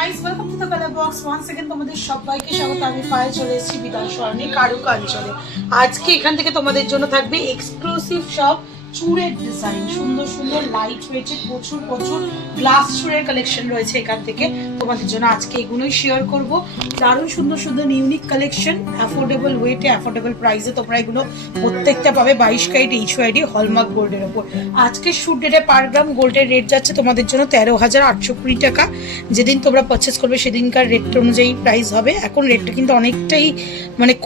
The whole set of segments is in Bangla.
guys, welcome to the color box once again তোমাদের সবাইকে স্বাগত। আমি পায়ে চলে এসেছি বিধান সরণি কারুকাঞ্চলে। আজকে এখান থেকে তোমাদের জন্য থাকবে এক্সক্লুসিভ সব চুড়ের ডিজাইন, সুন্দর সুন্দর লাইট ওয়েটের প্রচুর গ্লাস চুড়ের কালেকশন রয়েছে এখান থেকে তোমাদের জন্য। আজকে এগুলোই শেয়ার করব। দারুণ সুন্দর সুন্দর ইউনিক কালেকশন, অ্যাফোর্ডেবল ওয়েটে, অ্যাফোর্ডেবল প্রাইসে তোমরা এগুলো প্রত্যেকটা পাবে 22 ক্যারেট HYD হলমার্ক গোল্ডের ওপর। আজকে শুট ডেটে পার গ্রাম গোল্ডের রেট যাচ্ছে তোমাদের জন্য 13,820 টাকা। যেদিন তোমরা পারচেস করবে সেদিনকার রেট অনুযায়ী প্রাইস হবে। এখন রেটটা কিন্তু অনেকটাই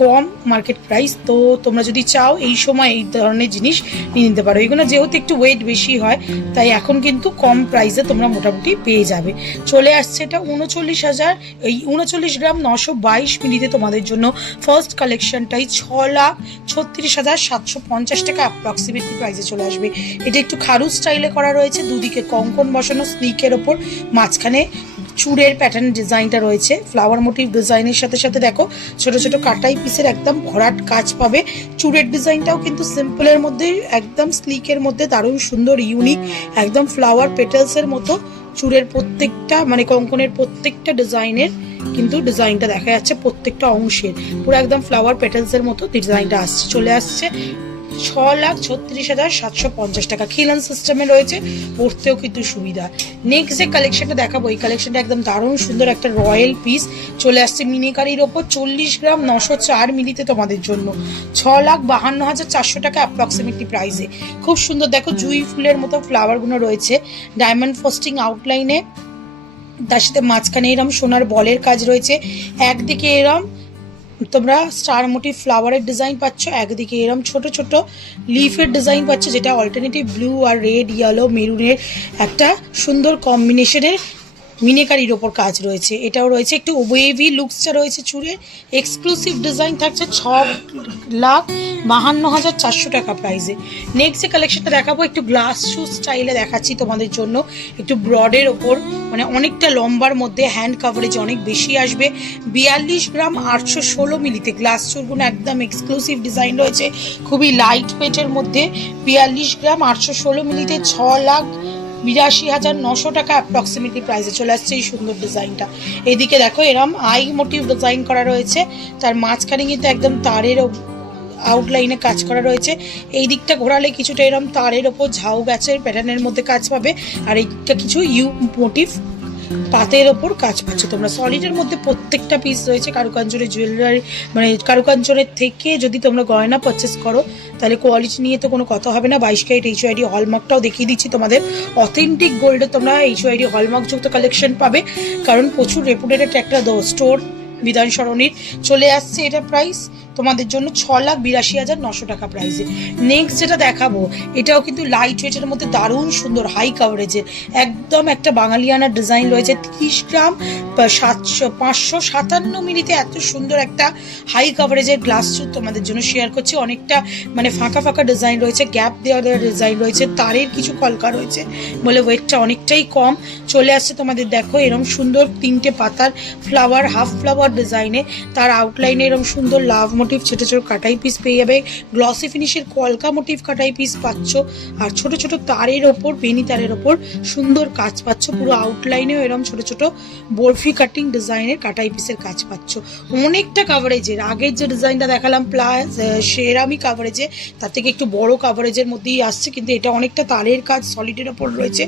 কম মার্কেট প্রাইস। তো তোমরা যদি চাও এই সময় এই ধরনের জিনিস নিয়ে নিতে পারো। এগুলো যেহেতু একটু ওয়েট বেশি হয় তাই এখন কিন্তু কম প্রাইসে তোমরা মোটামুটি পেয়ে যাবে। চলে আসছে এটা 39 গ্রাম 922 মিলিতে তোমাদের জন্য ফার্স্ট কালেকশনটাই 6,36,750 টাকা অ্যাপ্রক্সিমেটলি প্রাইসে চলে আসবে। এটা একটু খারু স্টাইলে করা রয়েছে, দুদিকে কঙ্কন বসানো স্লিকের ওপর, মাঝখানে চুড়ের প্যাটার্ন ডিজাইনটা রয়েছে ফ্লাওয়ার মোটিভ ডিজাইনের সাথে সাথে দেখো ছোট ছোট কাটাই পিসের একদম ভরাট কাজ পাবে। চুড়ের ডিজাইনটাও কিন্তু সিম্পলের মধ্যে একদম স্লিকের মধ্যে দারুণ সুন্দর ইউনিক, একদম ফ্লাওয়ার পেটালসের মতো চুড়ের প্রত্যেকটা কঙ্কনের প্রত্যেকটা ডিজাইনের কিন্তু ডিজাইনটা দেখা যাচ্ছে, প্রত্যেকটা অংশের পুরো একদম ফ্লাওয়ার পেটালসের মতো ডিজাইনটা আসছে। চলে আসছে 6,36,750 টাকা। খিলান সিস্টেমে রয়েছে, পড়তেও কিন্তু সুবিধা। নেক্সট যে কালেকশনটা দেখাবো এই কালেকশনটা একদম দারুণ সুন্দর একটা রয়্যাল পিস চলে আসছে মিনিকারির ওপর 40 গ্রাম 904 মিলিতে তোমাদের জন্য 6,52,400 টাকা অ্যাপ্রক্সিমেটলি প্রাইসে। খুব সুন্দর দেখো জুই ফুলের মতো ফ্লাওয়ারগুলো রয়েছে ডায়মন্ড ফস্টিং আউটলাইনে, তার সাথে মাঝখানে এরম সোনার বলের কাজ রয়েছে। একদিকে এরম তোমরা স্টার মোটিভ ফ্লাওয়ারের ডিজাইন পাচ্ছ, একদিকে এরম ছোট ছোট লিফের ডিজাইন পাচ্ছ, যেটা অল্টারনেটিভ ব্লু আর রেড ইয়েলো মেরুনের একটা সুন্দর কম্বিনেশনের মিনিকারির ওপর কাজ রয়েছে। এটাও রয়েছে একটু ওয়েভি লুকসটা রয়েছে চুড়ে। এক্সক্লুসিভ ডিজাইন থাকছে 6,52,400 টাকা প্রাইসে। নেক্সট যে কালেকশনটা দেখাবো একটু গ্লাস শু স্টাইলে দেখাচ্ছি তোমাদের জন্য, একটু ব্রডের ওপর অনেকটা লম্বার মধ্যে, হ্যান্ড কাভারেজ অনেক বেশি আসবে। 42 গ্রাম 816 মিলিতে গ্লাস চুরগুলো একদম এক্সক্লুসিভ ডিজাইন রয়েছে, খুবই লাইট ওয়েটের মধ্যে। 42 গ্রাম 816 মিলিতে 6,82,900 টাকা অ্যাপ্রক্সিমেটলি প্রাইসে চলে আসছে এই সুন্দর ডিজাইনটা। এদিকে দেখো এরম আই মোটিভ ডিজাইন করা রয়েছে, তার মাঝখানে কিন্তু একদম তারের আউটলাইনে কাজ করা রয়েছে। এই দিকটা ঘোরালে কিছুটা এরম তারের ওপর ঝাউ গাছের প্যাটার্নের মধ্যে কাজ পাবে, আর এই দিকটা কিছু ইউ মোটিভ পাতের ওপর কাজ পাচ্ছ তোমরা। সলিডের মধ্যে প্রত্যেকটা পিস রয়েছে কারুকাঞ্চনের জুয়েলারি, কারুকাঞ্চনের থেকে যদি তোমরা গয়না পারচেস করো তাহলে কোয়ালিটি নিয়ে তো কোনো কথা হবে না। 22 ক্যারেট HYD হলমার্কটাও দেখিয়ে দিচ্ছি তোমাদের। অথেন্টিক গোল্ডে তোমরা HYD হলমার্কযুক্ত কালেকশন পাবে, কারণ প্রচুর রেপুটেড একটা স্টোর বিধান সরণির। চলে আসছে এটা প্রাইস তোমাদের জন্য 6,82,900 টাকা প্রাইসে। নেক্সট যেটা দেখাবো এটাও কিন্তু লাইট ওয়েটের মধ্যে দারুণ সুন্দর হাই কাভারেজের একদম একটা বাঙালিয়ানা ডিজাইন রয়েছে। 30 গ্রাম 557 মিলিতে এত সুন্দর একটা হাই কাভারেজের গ্লাস চুর তোমাদের জন্য শেয়ার করছি। অনেকটা ফাঁকা ফাঁকা ডিজাইন রয়েছে, গ্যাপ দেওয়া ডিজাইন রয়েছে, তারের কিছু কলকা রয়েছে বলে ওয়েটটা অনেকটাই কম। চলে আসছে তোমাদের দেখো এরম সুন্দর 3টে পাতার ফ্লাওয়ার হাফ ফ্লাওয়ার ডিজাইনে, তার আউটলাইনে এরম সুন্দর লাভ মোটিভ ছোট ছোট কাটাই পিস পেয়ে যাবে। গ্লসি ফিনিশের কলকা মোটিভ কাটাই পিস পাচ্ছ, আর ছোট ছোট তারের ওপর বেনি তারের ওপর সুন্দর কাজ পাচ্ছ। পুরো আউটলাইনেও এরকম ছোট ছোট বরফি কাটিং ডিজাইনের কাটাই পিসের কাজ পাচ্ছ। অনেকটা কাভারেজের, আগের যে ডিজাইনটা দেখালাম প্লাস সেরামি কাভারেজে, তার থেকে একটু বড় কাভারেজের মধ্যেই আসছে, কিন্তু এটা অনেকটা তারের কাজ সলিডের ওপর রয়েছে।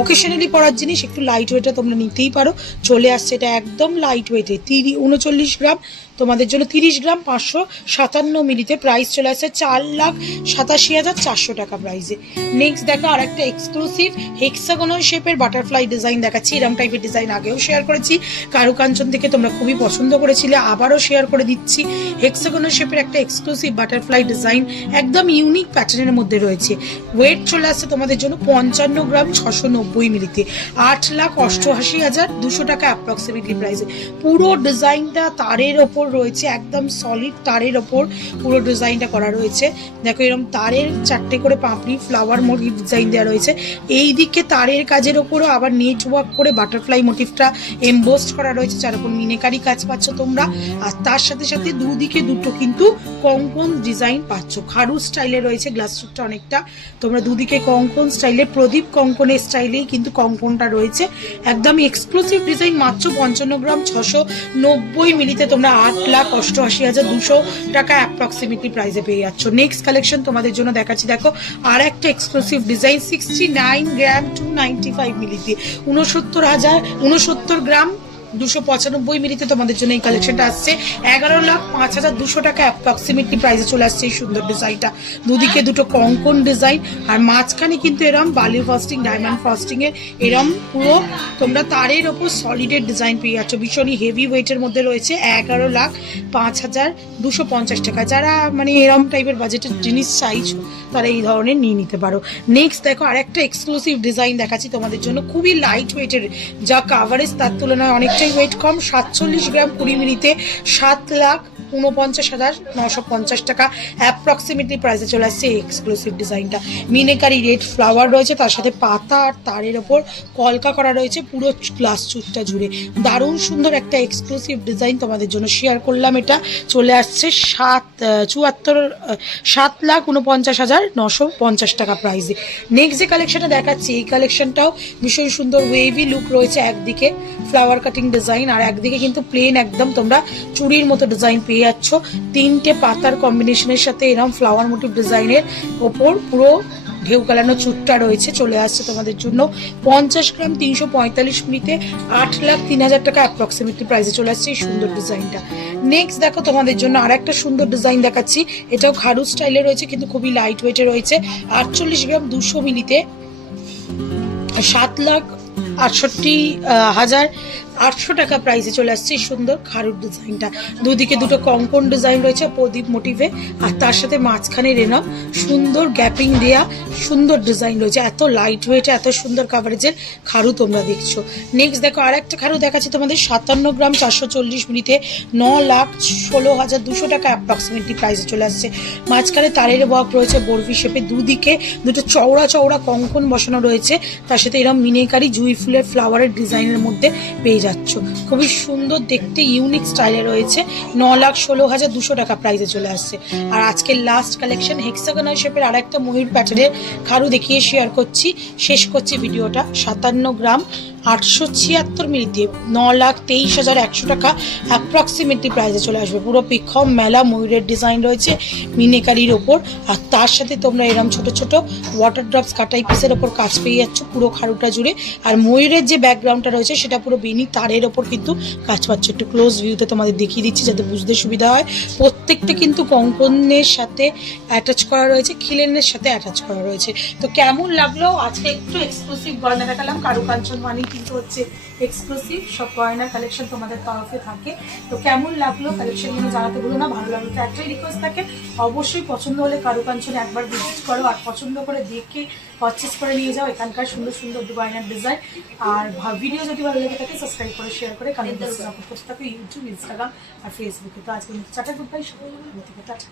অকেশনালি পরার জিনিস, একটু লাইট ওয়েটে তোমরা নিতেই পারো। চলে আসছে এটা একদম লাইট ওয়েটে 39 গ্রাম তোমাদের জন্য 30 গ্রাম 557 মিলিতে প্রাইস চলে আসছে 4,87,400 টাকা প্রাইসে। নেক্সট দেখো আর একটা এক্সক্লুসিভ হেক্সাগোনাল শেপের বাটারফ্লাই ডিজাইন দেখাচ্ছি। এরকম টাইপের ডিজাইন আগেও শেয়ার করেছি কারুকাঞ্চন থেকে, তোমরা খুবই পছন্দ করেছিলে, আবারও শেয়ার করে দিচ্ছি। হেক্সাগোনাল শেপের একটা এক্সক্লুসিভ বাটারফ্লাই ডিজাইন একদম ইউনিক প্যাটার্নের মধ্যে রয়েছে। ওয়েট চলে আসছে তোমাদের জন্য 55 গ্রাম 690 মিলিতে 8,88,200 টাকা অ্যাপ্রক্সিমেটলি প্রাইসে। পুরো ডিজাইনটা তারের ওপর রয়েছে, একদম সলিড তারের ওপর পুরো ডিজাইনটা করা রয়েছে। দেখো এরকম তারের 4টে করে পাপড়ি ফ্লাওয়ার মোটিভ ডিজাইন দেওয়া রয়েছে। এই দিকে তারের কাজের ওপরও আবার নেট ওয়ার্ক করে বাটারফ্লাই মোটিভটা এমবোস্ট করা রয়েছে, যার উপর মিনেকারি কাজ পাচ্ছ তোমরা। আর তার সাথে সাথে দুদিকে দুটো কিন্তু কঙ্কন ডিজাইন পাচ্ছ, খারু স্টাইলে রয়েছে। গ্লাস চুটটা অনেকটা তোমরা দুদিকে কঙ্কন স্টাইলে, প্রদীপ কঙ্কনের স্টাইলেই কিন্তু কঙ্কনটা রয়েছে। একদম এক্সক্লুসিভ ডিজাইন, মাত্র 55 গ্রাম 690 মিলিতে তোমরা 8,88,200 টাকা অ্যাপ্রক্সিমেটলি প্রাইসে পেয়ে যাচ্ছ। নেক্সট কালেকশন তোমাদের জন্য দেখাচ্ছি, দেখো আর একটা এক্সক্লুসিভ ডিজাইন 69 গ্রাম 295 মিলিতে 69 গ্রাম 295 মিলিতে তোমাদের জন্য এই কালেকশনটা আসছে। 11,05,200 টাকা অ্যাপ্রক্সিমেটলি প্রাইসে চলে আসছে এই সুন্দর ডিজাইনটা। দুদিকে দুটো কঙ্কন ডিজাইন, আর মাঝখানে কিন্তু এরম বালি ফাস্টিং, ডায়মন্ড ফাস্টিং এর এরম পুরো তোমরা তারের ওপর সলিডের ডিজাইন পেয়ে যাচ্ছ। ভীষণই হেভি ওয়েটের মধ্যে রয়েছে। 11,05,250 টাকা। যারা মানে এরম টাইপের বাজেটের জিনিস চাইছো তারা এই ধরনের নিয়ে নিতে পারো। নেক্সট দেখো আরেকটা এক্সক্লুসিভ ডিজাইন দেখাচ্ছি তোমাদের জন্য, খুবই লাইট ওয়েটের, যা কাভারেজ তার তুলনায় অনেকটাই ওয়েট কম। 47 গ্রাম 20 মিলিতে 7,49,950 টাকা অ্যাপ্রক্সিমেটলি প্রাইসে চলে আসছে এই এক্সক্লুসিভ ডিজাইনটা। মিনেকারি রেড ফ্লাওয়ার রয়েছে, তার সাথে পাতা আর তারের ওপর কলকা করা রয়েছে পুরো গ্লাস চুটটা জুড়ে। দারুণ সুন্দর একটা এক্সক্লুসিভ ডিজাইন তোমাদের জন্য শেয়ার করলাম। এটা চলে আসছে 7,49,950 টাকা প্রাইসে। নেক্সট যে কালেকশনটা দেখাচ্ছি, এই কালেকশনটাও ভীষণ সুন্দর ওয়েভি লুক রয়েছে। একদিকে ফ্লাওয়ার কাটিং ডিজাইন আর একদিকে কিন্তু প্লেন একদম তোমরা চুড়ির মতো ডিজাইন পেয়ে যাচ্ছ। 3টে পাতার কম্বিনেশনের সাথে এরকম ফ্লাওয়ার মোটিভ ডিজাইনের ওপর পুরো ঢেউ কালানো চুটটা রয়েছে। চলে আসছে তোমাদের জন্য 50 গ্রাম 345 মিনিটে 8,03,000 টাকা অ্যাপ্রক্সিমেটলি প্রাইসে চলে আসছে এই সুন্দর ডিজাইনটা। নেক্সট দেখো তোমাদের জন্য আর একটা সুন্দর ডিজাইন দেখাচ্ছি। এটাও খারু স্টাইলে রয়েছে কিন্তু খুবই লাইট ওয়েটে রয়েছে। 48 গ্রাম 200 মিলিতে 7,68,800 টাকা প্রাইসে চলে আসছে এই সুন্দর খারুর ডিজাইনটা। দুদিকে দুটো কঙ্কন ডিজাইন রয়েছে প্রদীপ মোটিভে, আর তার সাথে মাঝখানে রেনাম সুন্দর গ্যাপিং দেয়া সুন্দর ডিজাইন রয়েছে। এত লাইট ওয়েটে এত সুন্দর কাভারেজের খারু তোমরা দেখছো। নেক্সট দেখো আর একটা খারু দেখাচ্ছি তোমাদের 57 গ্রাম 440 মিলিতে 9,16,200 টাকা অ্যাপ্রক্সিমেটলি প্রাইসে চলে আসছে। মাঝখানে তারের ওয়ার্ক রয়েছে বরফি শেপে, দুদিকে দুটো চওড়া চওড়া কঙ্কন বসানো রয়েছে, তার সাথে এরকম মিনেকারি জুই ফুলের ফ্লাওয়ারের ডিজাইনের মধ্যে পেয়ে যাচ্ছে। খুবই সুন্দর দেখতে ইউনিক স্টাইলে রয়েছে। 9,16,200 টাকা প্রাইসে চলে আসছে। আর আজকের লাস্ট কালেকশন হেক্সাগোনাল শেপের আর একটা ময়ূর প্যাটার্নের খারু দেখিয়ে শেয়ার করছি, শেষ করছি ভিডিওটা। 57 গ্রাম 876 মিলিতে 9,23,100 টাকা অ্যাপ্রক্সিমেটলি প্রাইসে চলে আসবে। পুরো পিখম মেলা ময়ূরের ডিজাইন রয়েছে মিনেকারির ওপর, আর তার সাথে তোমরা এরম ছোট ছোট ওয়াটার ড্রপস কাটাই পিসের ওপর কাজ পেয়ে যাচ্ছ পুরো খারুটা জুড়ে। আর ময়ূরের যে ব্যাকগ্রাউন্ডটা রয়েছে সেটা পুরো বেনি তারের ওপর কিন্তু কাজ পাচ্ছ। একটু ক্লোজ ভিউতে তোমাদের দেখিয়ে দিচ্ছি যাতে বুঝতে সুবিধা হয়। প্রত্যেকটা কিন্তু কঙ্কনের সাথে অ্যাটাচ করা রয়েছে, খিলেনের সাথে অ্যাটাচ করা রয়েছে। তো কেমন লাগলো আজকে একটু এক্সক্লুসিভ গয়না দেখালাম। কারুকাঞ্চন মানে কিন্তু হচ্ছে এক্সক্লুসিভ সব গয়নার কালেকশন তোমাদের তরফে থাকে। তো কেমন লাগলো কালেকশনগুলো জানাতে ভুলো না। ভালো লাগলো তো একটাই রিকোয়েস্ট থাকে, অবশ্যই পছন্দ হলে কারুকাঞ্চনে একবার ভিজিট করো আর পছন্দ করে দেখে পারচেস করে নিয়ে যাও এখানকার সুন্দর সুন্দর গয়নার ডিজাইন। আর ভিডিও যদি ভালো লেগে থাকে সাবস্ক্রাইব করে শেয়ার করে কালেক্ট সাপোর্ট করতে থাকো ইউটিউব, ইনস্টাগ্রাম আর ফেসবুকে। তো আজকে চাটা গুড বাই, সবাই ভালো থেকে টাটা।